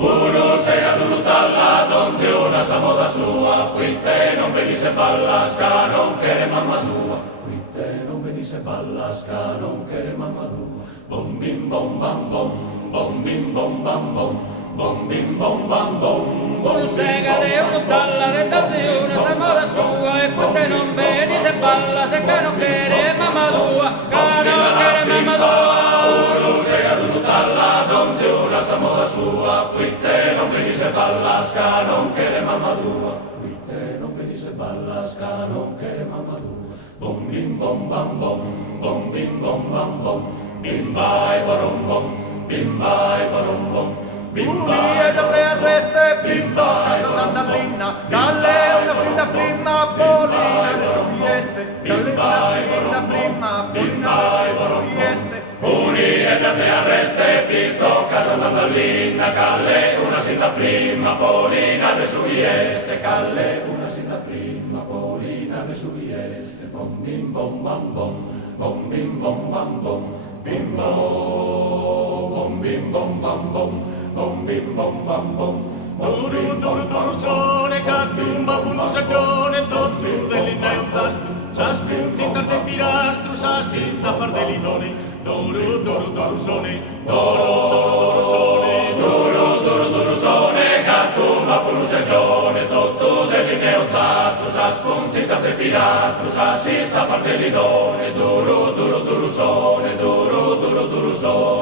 Uno se adultalla donziona sa moda sua, quitte non venisse ballasca, non che mamma tua, quitte non venisse ballasca, non che mamma tua. Bom bim bom bam bom, bom bim bom bam bom, bom bim bom bam bom. Uno sega de uno talla de donziona sa moda sua, e quitte non venisse ballasca, che non che mamma tua, che non che mamma tua. Uno se adultalla donziona sa moda sua, quitte non venisse ballasca, non che mamma tua, quitte non venisse ballasca, non che mamma tua. Bom bim bom bam bom, bom bim bom bam bom, bim bai barom bom, bim bai barom bom, bim bai non te arreste pinto, casa un'andallina, calle una sinda prima, polina ne subieste, calle una sinda prima, polina ne subieste. Uni e te arreste pizzo, casa un'andallina, calle una sinda prima, polina ne subieste, calle una sinda prima, polina ne subieste. Bom bim bom bam bom, bom bim bom bam bom, bim bom bim bom bam bom, bom bim bom bam bom. Sone cattumba puno sagone tottu dell'innaiozastu, saspinzita de pirastru sasista fardelidone, doru doru doru sone, doru sone, Doru sone cattumba puno sagone tottu dell'innaiozastu, saspinzita de pirastru sasista fardelidone, doru sone, doru sone.